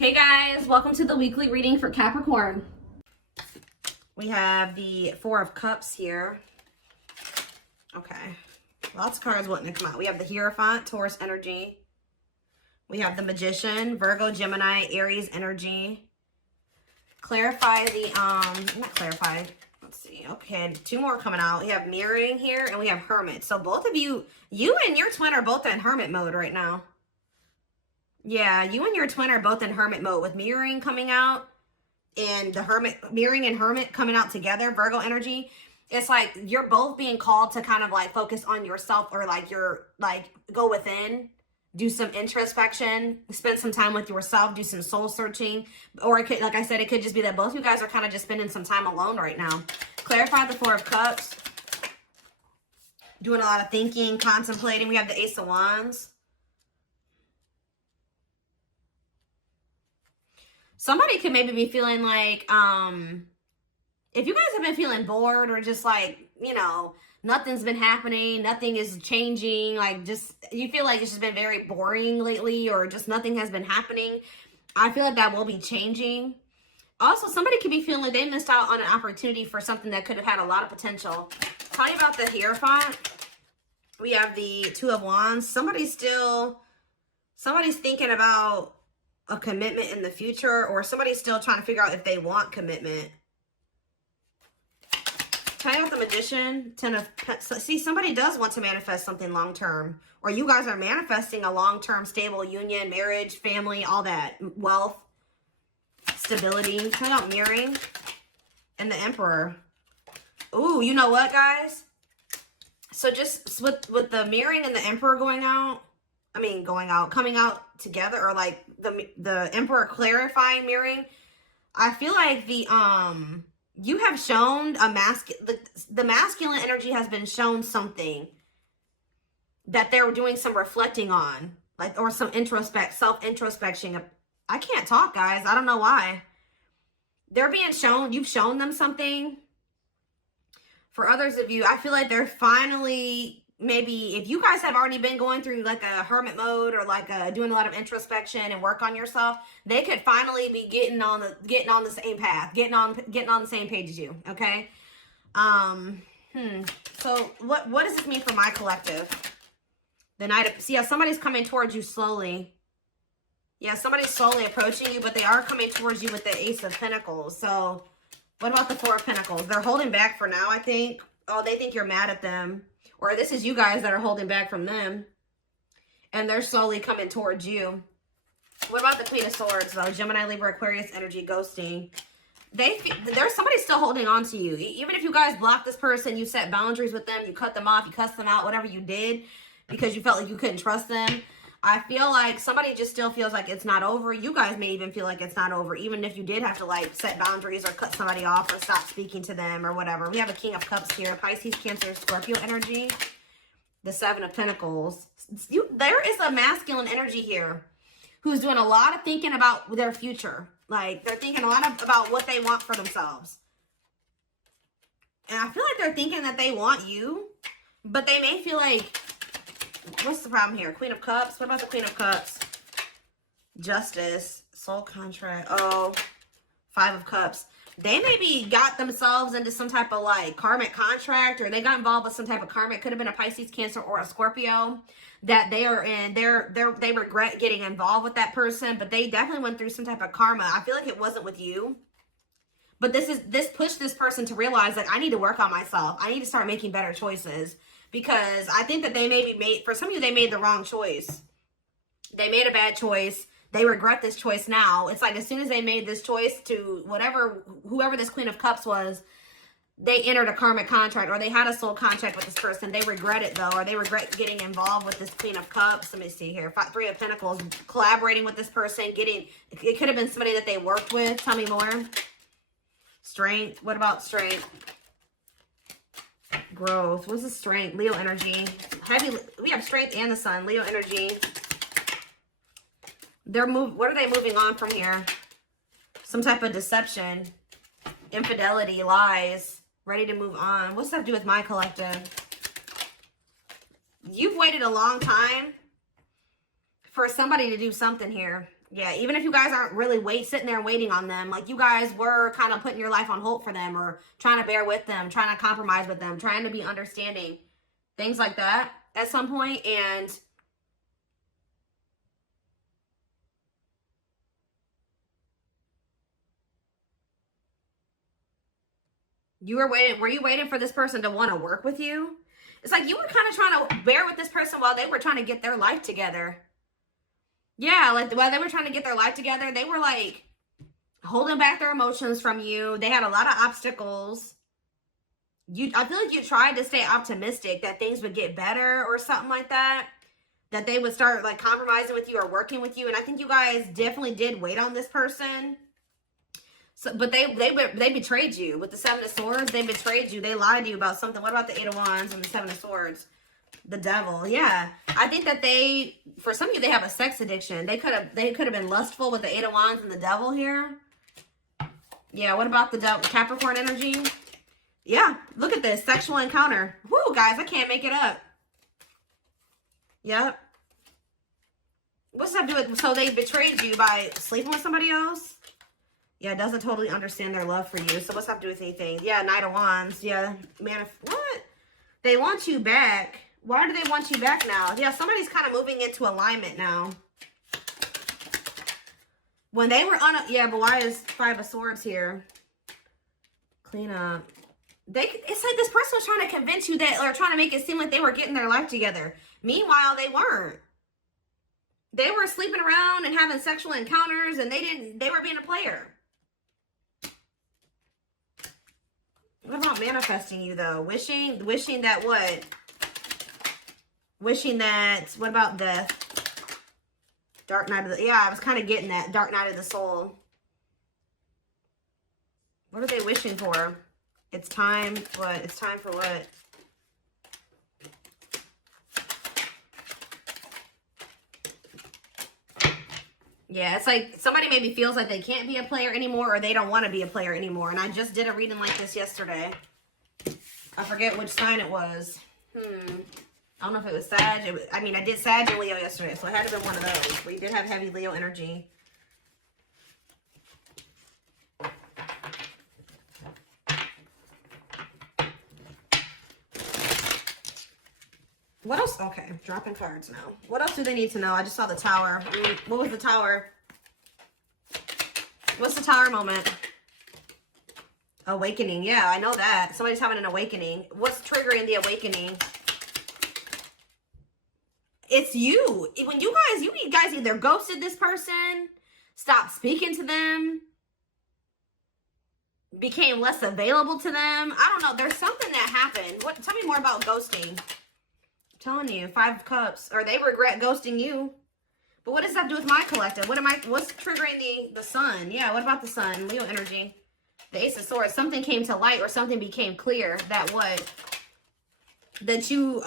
Hey guys, welcome to the weekly reading for Capricorn. We have the Four of Cups here. Okay. Lots of cards wanting to come out. We have the Hierophant, Taurus energy. We have the Magician, Virgo, Gemini, Aries energy. Clarify the, not clarify. Let's see. Okay, two more coming out. We have Mirroring here and we have Hermit. So both of you and your twin are both in Hermit mode right now. Yeah, you and your twin are both in Hermit mode with Mirroring coming out and the Hermit, Mirroring and Hermit coming out together, Virgo energy. It's like you're both being called to kind of like focus on yourself, or like you're like go within, do some introspection, spend some time with yourself, do some soul searching. Or it could, like I said, it could just be that both you guys are kind of just spending some time alone right now. Clarify the Four of Cups. Doing a lot of thinking, contemplating. We have the Ace of Wands. Somebody could maybe be feeling like, if you guys have been feeling bored or just like, you know, nothing's been happening, nothing is changing, like just, you feel like it's just been very boring lately or just nothing has been happening, I feel like that will be changing. Also, somebody could be feeling like they missed out on an opportunity for something that could have had a lot of potential. Tell you about the Hierophant. We have the Two of Wands. Somebody's thinking about a commitment in the future, or somebody's still trying to figure out if they want commitment. Tell you about the Magician, Ten of Pentacles. See, somebody does want to manifest something long-term, or you guys are manifesting a long-term stable union, marriage, family, all that, wealth, stability. Tell you about Mirroring and the Emperor. Ooh, you know what, guys? So just with the Mirroring and the Emperor coming out together, or like the Emperor clarifying Mirroring, I feel like the you have shown the masculine energy has been shown something that they're doing some reflecting on, like, or some self-introspection. I can't talk, guys. I don't know why. They're being shown, you've shown them something. For others of you, I feel like they're finally, maybe if you guys have already been going through like a hermit mode, or like doing a lot of introspection and work on yourself, they could finally be getting on the same path, getting on the same page as you. Okay. So what does this mean for my collective? The Knight of, see how somebody's coming towards you slowly. Yeah, somebody's slowly approaching you, but they are coming towards you with the Ace of Pentacles. So what about the Four of Pentacles? They're holding back for now, I think. Oh, they think you're mad at them. Or this is you guys that are holding back from them. And they're slowly coming towards you. What about the Queen of Swords, though? Gemini, Libra, Aquarius energy, ghosting. There's somebody still holding on to you. Even if you guys block this person, you set boundaries with them, you cut them off, you cuss them out, whatever you did, because you felt like you couldn't trust them. I feel like somebody just still feels like it's not over. You guys may even feel like it's not over, even if you did have to like set boundaries or cut somebody off or stop speaking to them or whatever. We have a King of Cups here, Pisces, Cancer, Scorpio energy. The Seven of Pentacles. There is a masculine energy here who's doing a lot of thinking about their future. Like, they're thinking a lot about what they want for themselves. And I feel like they're thinking that they want you, but they may feel like, what's the problem here? Queen of Cups. What about the Queen of Cups? Justice. Soul contract. Oh, Five of Cups. They maybe got themselves into some type of like karmic contract, or they got involved with some type of karma. It could have been a Pisces, Cancer, or a Scorpio that they are in. They regret getting involved with that person, but they definitely went through some type of karma. I feel like it wasn't with you. But this pushed this person to realize, like, I need to work on myself. I need to start making better choices. Because I think that they maybe for some of you, they made the wrong choice. They made a bad choice. They regret this choice now. It's like as soon as they made this choice to whoever this Queen of Cups was, they entered a karmic contract, or they had a soul contract with this person. They regret it, though, or they regret getting involved with this Queen of Cups. Let me see here. Three of Pentacles, collaborating with this person, it could have been somebody that they worked with. Tell me more. Strength. What about strength? Growth. What's the strength? Leo energy. We have strength and the sun. Leo energy. What are they moving on from here? Some type of deception. Infidelity. Lies. Ready to move on. What's that have to do with my collective? You've waited a long time for somebody to do something here. Yeah, even if you guys aren't really sitting there waiting on them, like you guys were kind of putting your life on hold for them or trying to bear with them, trying to compromise with them, trying to be understanding, things like that at some point. And you were you waiting for this person to want to work with you? It's like you were kind of trying to bear with this person while they were trying to get their life together. Yeah, like while they were trying to get their life together, they were like holding back their emotions from you. They had a lot of obstacles. I feel like you tried to stay optimistic that things would get better or something like that. That they would start like compromising with you or working with you. And I think you guys definitely did wait on this person. So, but they betrayed you with the Seven of Swords. They betrayed you. They lied to you about something. What about the Eight of Wands and the Seven of Swords? The devil. Yeah. I think that for some of you, they have a sex addiction. They could have been lustful with the Eight of Wands and the devil here. Yeah. What about the devil, Capricorn energy? Yeah. Look at this. Sexual encounter. Whoo, guys. I can't make it up. Yep. What's that do with, so they betrayed you by sleeping with somebody else? Yeah, doesn't totally understand their love for you. So what's that do with anything? Yeah, Knight of Wands. Yeah, man, what? They want you back. Why do they want you back now? Yeah, somebody's kind of moving into alignment now. When they were on, yeah, but why is Five of Swords here? Clean up. It's like this person was trying to convince you that, or trying to make it seem like they were getting their life together. Meanwhile, they weren't. They were sleeping around and having sexual encounters, and they were being a player. What about manifesting you, though? Wishing that what? Wishing that, what about death? Dark Night of the, yeah, I was kind of getting that. Dark Night of the Soul. What are they wishing for? It's time, what? It's time for what? Yeah, it's like somebody maybe feels like they can't be a player anymore, or they don't want to be a player anymore. And I just did a reading like this yesterday. I forget which sign it was. I don't know if it was Sag. I mean, I did Sag and Leo yesterday, so it had to have been one of those. We did have heavy Leo energy. What else? Okay, dropping cards now. What else do they need to know? I just saw the Tower. What was the Tower? What's the Tower moment? Awakening. Yeah, I know that. Somebody's having an awakening. What's triggering the awakening? It's you. When you guys either ghosted this person, stopped speaking to them, became less available to them. I don't know. There's something that happened. Tell me more about ghosting. Telling you, Five of Cups, or they regret ghosting you. But what does that do with my collective? What's triggering the Sun? Yeah, what about the Sun? Leo energy. The Ace of Swords. Something came to light, or something became clear that what? That you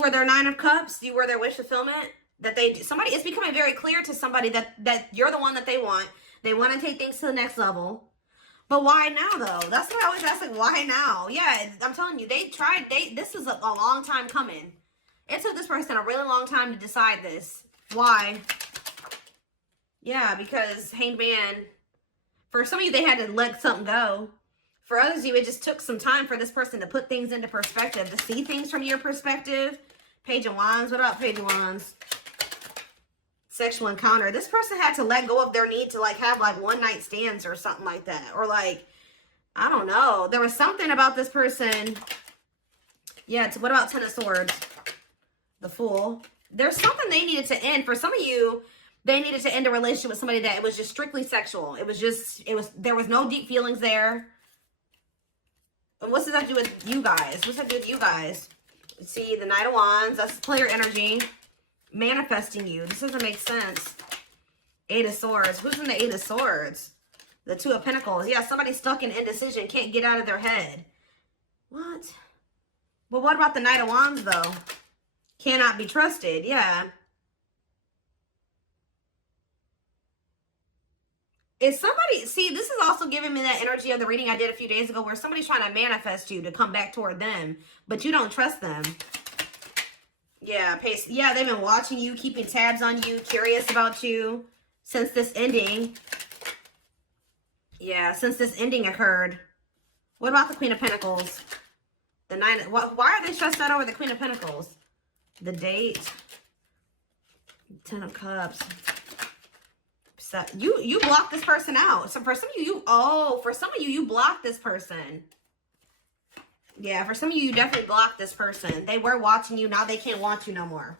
were their Nine of Cups. You were their wish fulfillment. It's becoming very clear to somebody that you're the one that they want. They want to take things to the next level. But why now, though? That's what I always ask, like, why now? Yeah, I'm telling you, this is a long time coming. It took this person a really long time to decide this. Why? Yeah, because Hanged Man, for some of you, they had to let something go. For others of you, it just took some time for this person to put things into perspective, to see things from your perspective. Page of Wands. What about Page of Wands? Sexual encounter. This person had to let go of their need to like have like one night stands or something like that. Or like, I don't know. There was something about this person. Yeah, what about Ten of Swords? The Fool. There's something they needed to end. For some of you, they needed to end a relationship with somebody that it was just strictly sexual. There was no deep feelings there. And what's that do with you guys? What's that do with you guys? See, the Knight of Wands. That's player energy. Manifesting you. This doesn't make sense. Eight of Swords. Who's in the Eight of Swords? The Two of Pentacles. Yeah, somebody's stuck in indecision. Can't get out of their head. What? But what about the Knight of Wands, though? Cannot be trusted. Yeah. Is somebody... See, this is also giving me that energy of the reading I did a few days ago where somebody's trying to manifest you to come back toward them, but you don't trust them. Yeah, yeah, they've been watching you, keeping tabs on you, curious about you since this ending. Yeah, since this ending occurred. What about the Queen of Pentacles? The Nine. Why are they stressed out over the Queen of Pentacles? The date. 10 of Cups. So you blocked this person out. So for some of you, for some of you, you blocked this person. Yeah, for some of you definitely blocked this person. They were watching you. Now they can't watch you no more.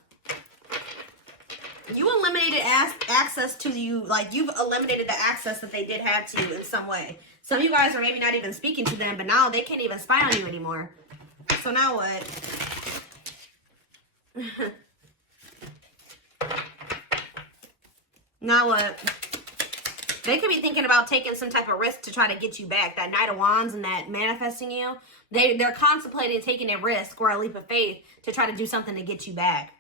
You eliminated access to you. Like, you've eliminated the access that they did have to you in some way. Some of you guys are maybe not even speaking to them, but now they can't even spy on you anymore. So now what? Now what? They could be thinking about taking some type of risk to try to get you back. That Knight of Wands and that manifesting you. They're contemplating taking a risk or a leap of faith to try to do something to get you back.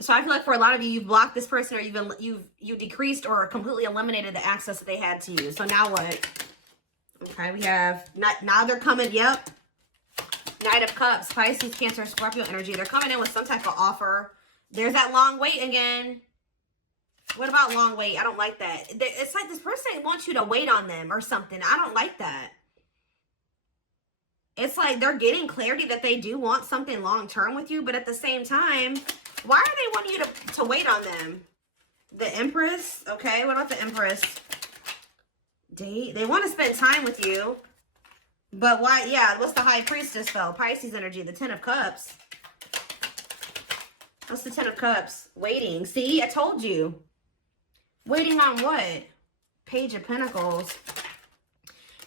So I feel like for a lot of you, you've blocked this person, or you've decreased or completely eliminated the access that they had to you. So now what? Okay, we have now they're coming. Yep. Knight of Cups, Pisces, Cancer, Scorpio energy. They're coming in with some type of offer. There's that long wait again. What about long wait? I don't like that. It's like this person wants you to wait on them or something. I don't like that. It's like they're getting clarity that they do want something long-term with you, but at the same time, why are they wanting you to wait on them? The Empress. Okay, what about the Empress? Date. They want to spend time with you. But why? Yeah, what's the High Priestess though? Pisces energy, the 10 of Cups. What's the 10 of Cups? Waiting. See, I told you. Waiting on what? Page of Pentacles.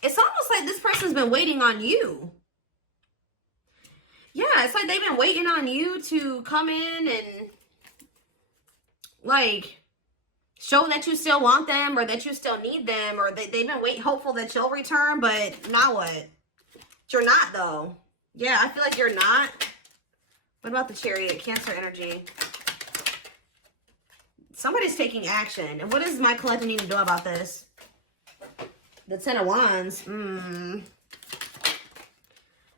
It's almost like this person's been waiting on you. Yeah, it's like they've been waiting on you to come in and, like, show that you still want them or that you still need them, or they've been hopeful that you'll return, but now what? You're not, though. Yeah, I feel like you're not. What about the Chariot? Cancer energy. Somebody's taking action. And what does my collective need to do about this? The 10 of Wands.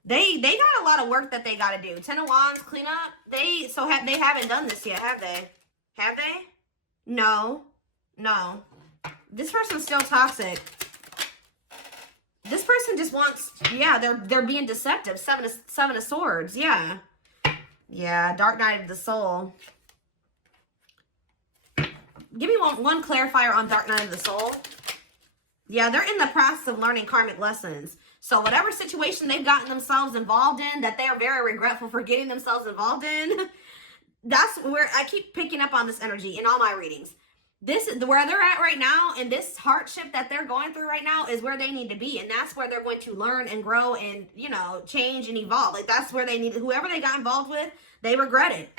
They got a lot of work that they got to do. 10 of Wands, clean up. They haven't done this yet, have they? Have they? No. No. This person's still toxic. This person just wants, yeah, they're being deceptive. Seven of Swords, yeah. Yeah, Dark Night of the Soul. Give me one clarifier on Dark Night of the Soul. Yeah, they're in the process of learning karmic lessons. So whatever situation they've gotten themselves involved in that they are very regretful for getting themselves involved in, that's where I keep picking up on this energy in all my readings. This is where they're at right now, and this hardship that they're going through right now is where they need to be, and that's where they're going to learn and grow and, you know, change and evolve. Like, that's where they need it. Whoever they got involved with, they regret it.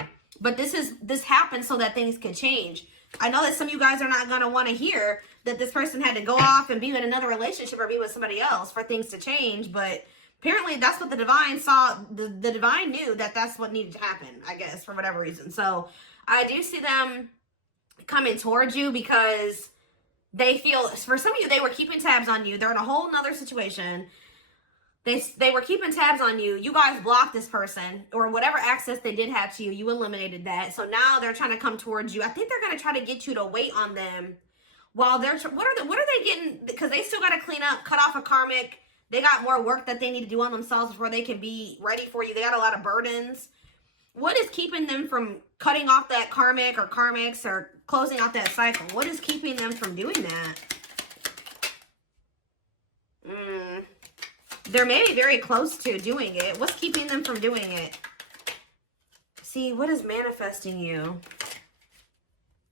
But this happened so that things could change. I know that some of you guys are not going to want to hear that this person had to go off and be in another relationship or be with somebody else for things to change, but apparently that's what the divine saw. The divine knew that that's what needed to happen, I guess, for whatever reason. So I do see them coming towards you because they feel, for some of you, they were keeping tabs on you. They're in a whole nother situation. They were keeping tabs on you. You guys blocked this person, or whatever access they did have to you, you eliminated that. So now they're trying to come towards you. I think they're going to try to get you to wait on them while they're, what are they getting? Because they still got to clean up, cut off a karmic. They got more work that they need to do on themselves before they can be ready for you. They got a lot of burdens. What is keeping them from cutting off that karmic or karmics or closing out that cycle? What is keeping them from doing that? They're maybe very close to doing it. What's keeping them from doing it? See, what is manifesting you?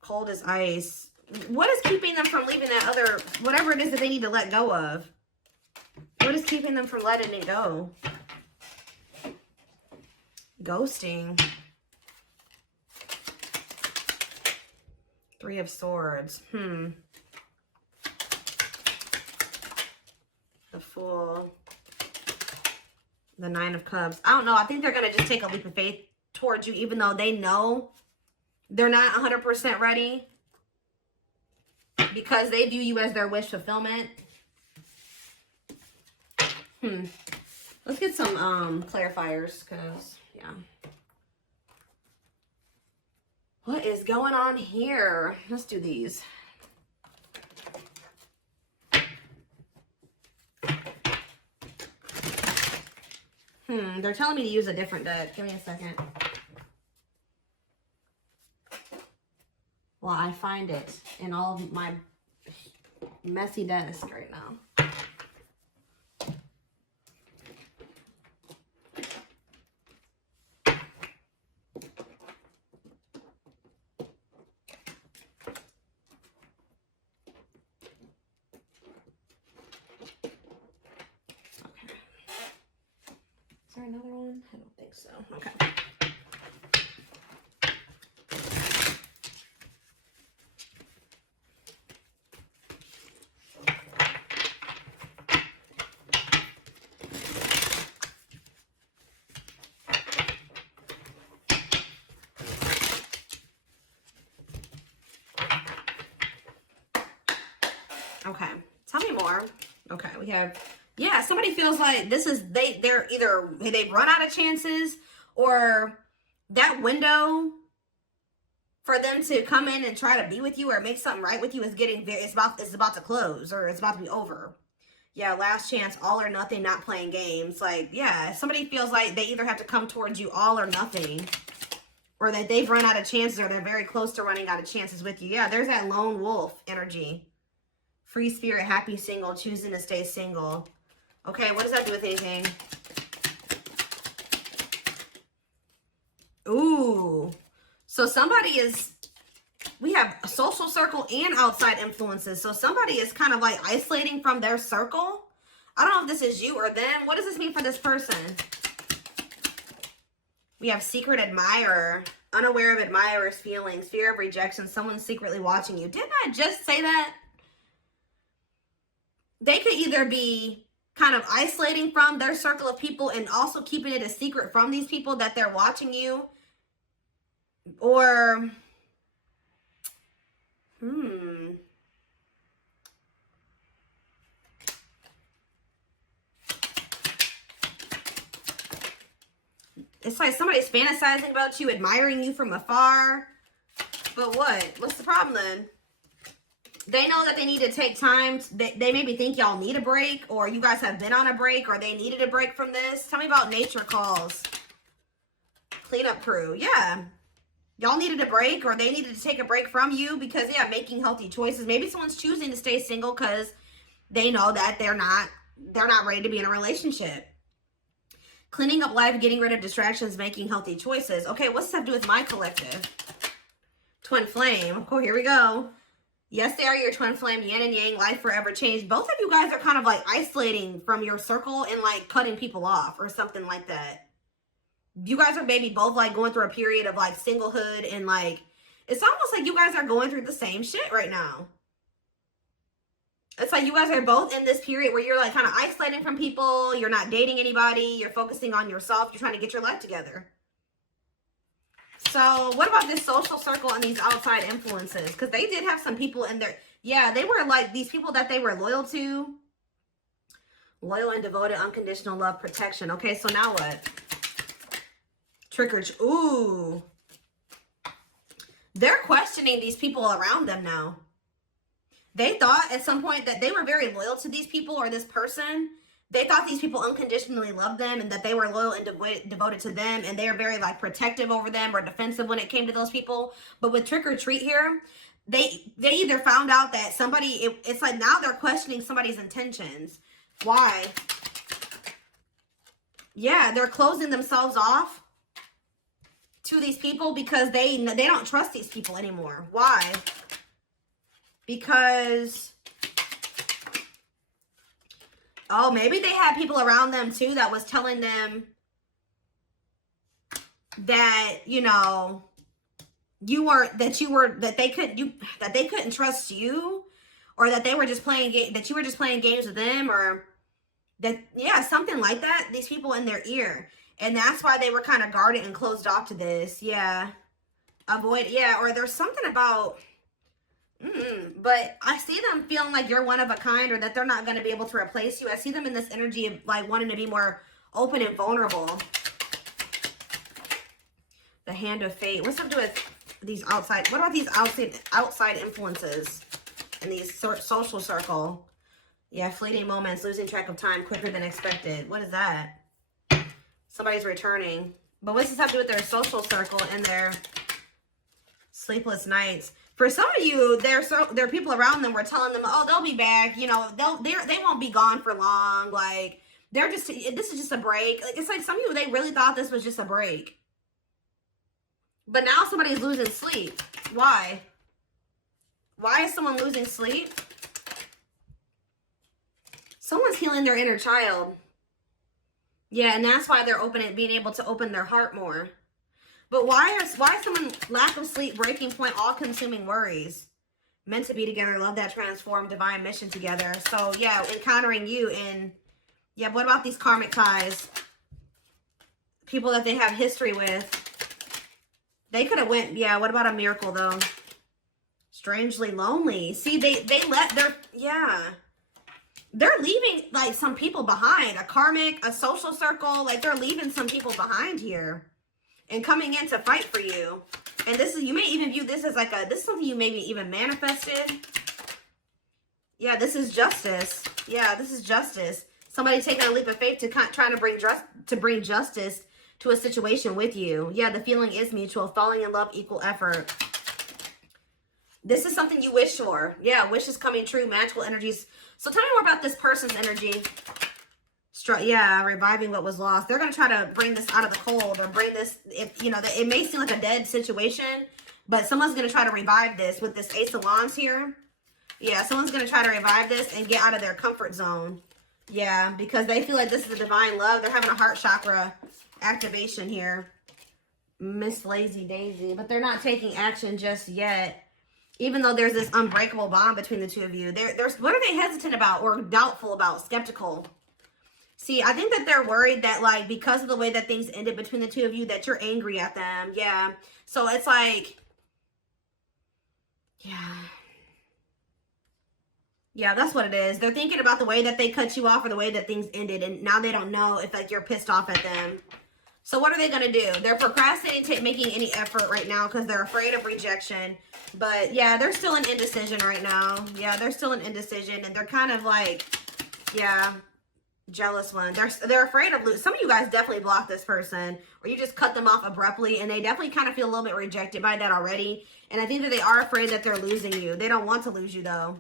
Cold as ice. What is keeping them from leaving that other, whatever it is that they need to let go of? What is keeping them from letting it go? Ghosting. 3 of Swords. The Fool. The 9 of Cups. I don't know. I think they're going to just take a leap of faith towards you, even though they know they're not 100% ready, because they view you as their wish fulfillment. Let's get some clarifiers, because, yeah. What is going on here? Let's do these. They're telling me to use a different deck. Give me a second. Well, I find it in all of my messy desk right now. Is there another one? I don't think so. Okay. Okay. Tell me more. Okay, we have, yeah, somebody feels like this is, they're either, they've run out of chances, or that window for them to come in and try to be with you or make something right with you is getting, it's about to close, or it's about to be over. Yeah, last chance, all or nothing, not playing games. Like, yeah, somebody feels like they either have to come towards you all or nothing, or that they've run out of chances, or they're very close to running out of chances with you. Yeah, there's that lone wolf energy. Free spirit, happy single, choosing to stay single. Okay, what does that do with anything? Ooh. So somebody is, we have a social circle and outside influences. So somebody is kind of like isolating from their circle. I don't know if this is you or them. What does this mean for this person? We have secret admirer, unaware of admirer's feelings, fear of rejection, someone secretly watching you. Didn't I just say that? They could either be kind of isolating from their circle of people and also keeping it a secret from these people that they're watching you. Or, it's like somebody's fantasizing about you, admiring you from afar. But what? What's the problem then? They know that they need to take time. They maybe think y'all need a break, or you guys have been on a break, or they needed a break from this. Tell me about nature calls. Cleanup crew. Yeah. Y'all needed a break, or they needed to take a break from you because, yeah, making healthy choices. Maybe someone's choosing to stay single because they know that they're not ready to be in a relationship. Cleaning up life, getting rid of distractions, making healthy choices. Okay, what's this have to do with my collective? Twin flame. Oh, here we go. Yes, they are your twin flame, yin and yang, life forever changed. Both of you guys are kind of like isolating from your circle and like cutting people off or something like that. You guys are maybe both like going through a period of like singlehood, and like, it's almost like you guys are going through the same shit right now. It's like you guys are both in this period where you're like kind of isolating from people. You're not dating anybody. You're focusing on yourself. You're trying to get your life together. So what about this social circle and these outside influences? Because they did have some people in there. Yeah, they were like these people that they were loyal to. Loyal and devoted, unconditional love, protection. Okay, so now what? Trick or treat. Ooh. They're questioning these people around them now. They thought at some point that they were very loyal to these people or this person. They thought these people unconditionally loved them and that they were loyal and devoted to them, and they were very like protective over them or defensive when it came to those people. But with trick or treat here, they either found out that somebody, it's like now they're questioning somebody's intentions. Why? Yeah, they're closing themselves off to these people because they don't trust these people anymore. Why? Because, oh, maybe they had people around them too that was telling them that, you know, that they couldn't trust you, or that they were just playing that you were just playing games with them, or that, yeah, something like that. These people in their ear, and that's why they were kind of guarded and closed off to this. Yeah, avoid. Yeah, or there's something about. But I see them feeling like you're one of a kind, or that they're not going to be able to replace you. I see them in this energy of like wanting to be more open and vulnerable. The Hand of Fate. What's up to do with these outside? What about these outside influences in these social circle? Yeah, fleeting moments, losing track of time quicker than expected. What is that? Somebody's returning. But what's this have to do with their social circle and their sleepless nights? For some of you, there are people around them. We're telling them, oh, they'll be back. You know, they won't be gone for long. Like this is just a break. Like it's like some of you, they really thought this was just a break. But now somebody's losing sleep. Why? Why is someone losing sleep? Someone's healing their inner child. Yeah, and that's why they're being able to open their heart more. But why is someone lack of sleep, breaking point, all-consuming worries? Meant to be together, love that transform, divine mission together. So yeah, encountering you in, yeah, what about these karmic ties? People that they have history with. They could have went, yeah, what about a miracle though? Strangely lonely. See, they let their, yeah. They're leaving like some people behind. A karmic, a social circle, like they're leaving some people behind here. And coming in to fight for you. And this is, you may even view this as like this is something you maybe even manifested. Yeah, this is justice. Yeah, this is justice. Somebody taking a leap of faith to trying to bring justice to a situation with you. Yeah, the feeling is mutual. Falling in love, equal effort. This is something you wish for. Yeah, wishes coming true. Magical energies. So tell me more about this person's energy. Yeah, reviving what was lost. They're going to try to bring this out of the cold or bring this, if you know, it may seem like a dead situation, but someone's going to try to revive this with this Ace of Wands here. Yeah, someone's going to try to revive this and get out of their comfort zone. Yeah, because they feel like this is a divine love. They're having a heart chakra activation here. Miss Lazy Daisy, but they're not taking action just yet. Even though there's this unbreakable bond between the two of you. What are they hesitant about or doubtful about? Skeptical. See, I think that they're worried that, like, because of the way that things ended between the two of you, that you're angry at them. Yeah. So it's like, yeah. Yeah, that's what it is. They're thinking about the way that they cut you off or the way that things ended. And now they don't know if, like, you're pissed off at them. So what are they going to do? They're procrastinating making any effort right now because they're afraid of rejection. But, yeah, they're still in indecision right now. Yeah, they're still in indecision. And they're kind of like, yeah, jealous one. They're afraid of losing. Some of you guys definitely blocked this person. Or you just cut them off abruptly. And they definitely kind of feel a little bit rejected by that already. And I think that they are afraid that they're losing you. They don't want to lose you, though.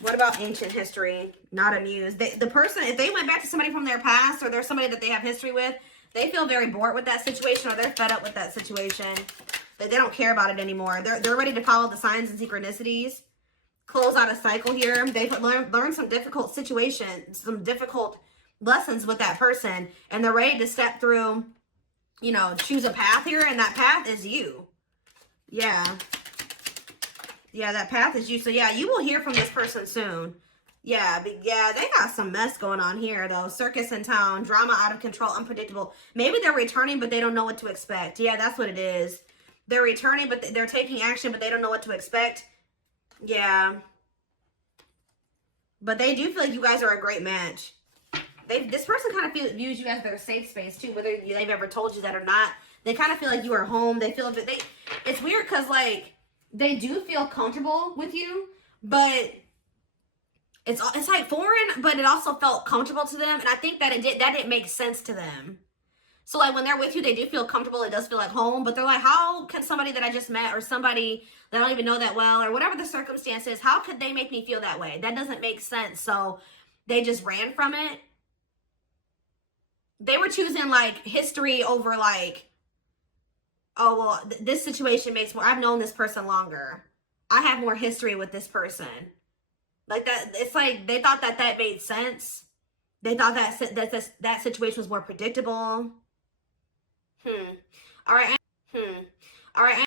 What about ancient history? Not amused. The person, if they went back to somebody from their past or there's somebody that they have history with, they feel very bored with that situation or they're fed up with that situation. They don't care about it anymore. They're ready to follow the signs and synchronicities. Close out a cycle here. They've learned some difficult situations, some difficult lessons with that person. And they're ready to step through, you know, choose a path here. And that path is you. Yeah. Yeah, that path is you. So, yeah, you will hear from this person soon. Yeah, but yeah, they got some mess going on here, though. Circus in town, drama out of control, unpredictable. Maybe they're returning, but they don't know what to expect. Yeah, that's what it is. They're returning, but they're taking action, but they don't know what to expect. Yeah. But they do feel like you guys are a great match. This person kind of views you as their safe space, too, whether they've ever told you that or not. They kind of feel like you are home. They feel that it's weird because, like, they do feel comfortable with you, but it's like foreign, but it also felt comfortable to them. And I think that that didn't make sense to them. So like when they're with you, they do feel comfortable. It does feel like home, but they're like, how can somebody that I just met or somebody that I don't even know that well or whatever the circumstance is, how could they make me feel that way? That doesn't make sense. So they just ran from it. They were choosing like history over like, oh, well, this situation makes more, I've known this person longer. I have more history with this person. Like that, it's like they thought that made sense. They thought that situation was more predictable. All right.